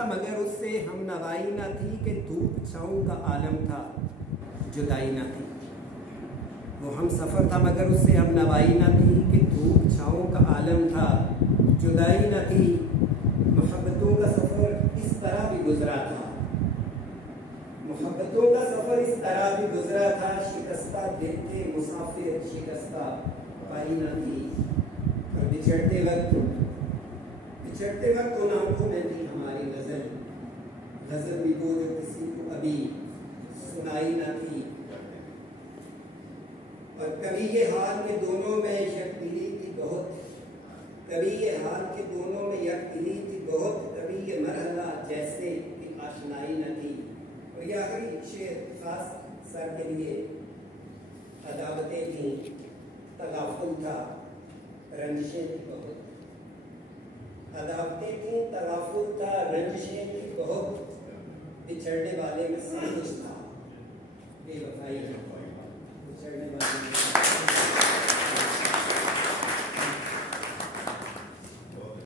تھا مگر اس سے ہم نوائی نہ تھی کہ دھوپ چھاؤں کا عالم تھا جدائی نہ تھی. وہ ہم سفر تھا مگر اس سے ہم نوائی نہ تھی کہ دھوپ چھاؤں کا عالم تھا جدائی نہ تھی. محبتوں کا سفر اس طرح بھی گزرا تھا، محبتوں کا سفر اس طرح بھی گزرا تھا. شکستہ دل تھے مسافر شکستہ پائی نہ تھی. اور بچھڑتے وقت ان آنکھوں میں تھی ہماری غزل، غزل بھی وہ جو کسی کو ابھی سنائی نہ تھی. اور کبھی یہ حال کے دونوں میں یکدلی تھی بہت، کبھی یہ حال کے دونوں میں یکدلی تھی بہت، کبھی یہ مرحلہ جیسے کہ آشنائی نہ تھی. اور یہ آخری شعر خاص سر کے لیے. عداوتیں تھیں تغافل تھا رنجشیں تھی بہت، عداوتیں تھیں تغافل تھا رنجشیں تھی بہت، بچھڑنے والے میں سب کچھ تھا بے وفائی.